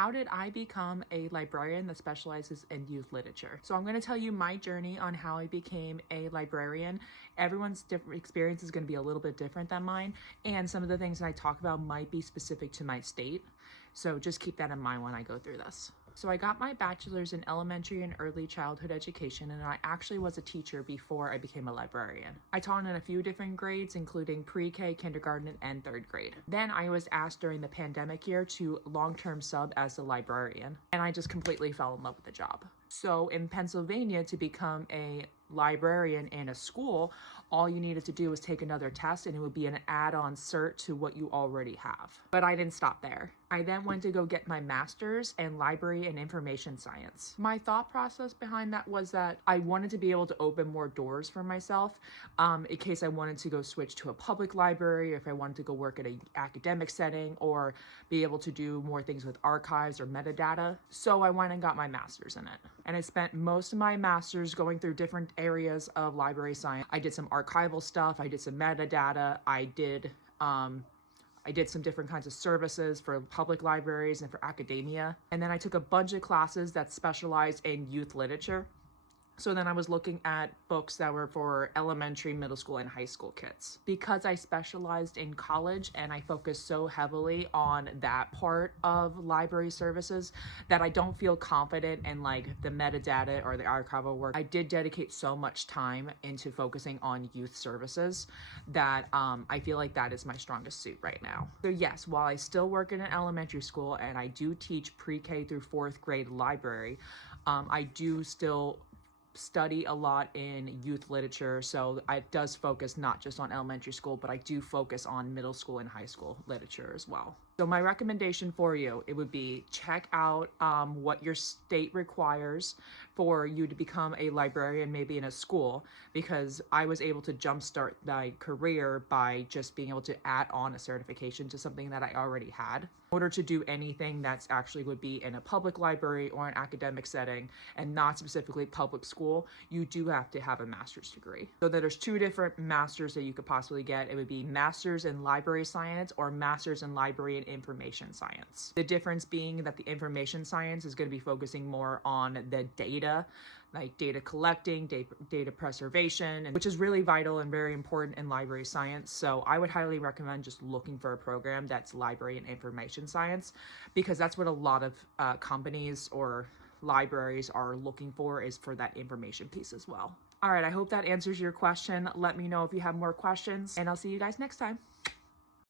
how did I become a librarian that specializes in youth literature? So I'm going to tell you my journey on how I became a librarian. Everyone's different experience is going to be a little bit different than mine, and some of the things that I talk about might be specific to my state. So just keep that in mind when I go through this. So I got my bachelor's in elementary and early childhood education, and I actually was a teacher before I became a librarian. I taught in a few different grades, including pre-K, kindergarten, and third grade. Then I was asked during the pandemic year to long-term sub as a librarian, and I just completely fell in love with the job. So in Pennsylvania, to become a librarian in a school, all you needed to do was take another test, and it would be an add-on cert to what you already have. But I didn't stop there. I then went to go get my master's in library and information science. My thought process behind that was that I wanted to be able to open more doors for myself in case I wanted to go switch to a public library, or if I wanted to go work at an academic setting, or be able to do more things with archives or metadata. So I went and got my master's in it. And I spent most of my master's going through different areas of library science. I did some archival stuff, I did some metadata, I did some different kinds of services for public libraries and for academia. And then I took a bunch of classes that specialized in youth literature. So then I was looking at books that were for elementary, middle school, and high school kids. Because I specialized in college and I focused so heavily on that part of library services that I don't feel confident in like the metadata or the archival work. I did dedicate so much time into focusing on youth services that I feel like that is my strongest suit right now. So yes, while I still work in an elementary school and I do teach pre-K through fourth grade library, I do still study a lot in youth literature, so it does focus not just on elementary school, but I do focus on middle school and high school literature as well. So my recommendation for you, it would be check out what your state requires for you to become a librarian, maybe in a school, because I was able to jumpstart my career by just being able to add on a certification to something that I already had. In order to do anything that's actually would be in a public library or an academic setting and not specifically public school, you do have to have a master's degree. So there's two different masters that you could possibly get. It would be master's in library science or master's in library and information science. The difference being that the information science is going to be focusing more on the data, like data collecting, data preservation, which is really vital and very important in library science. So I would highly recommend just looking for a program that's library and information science, because that's what a lot of companies or libraries are looking for, is for that information piece as well. All right, I hope that answers your question. Let me know if you have more questions, and I'll see you guys next time.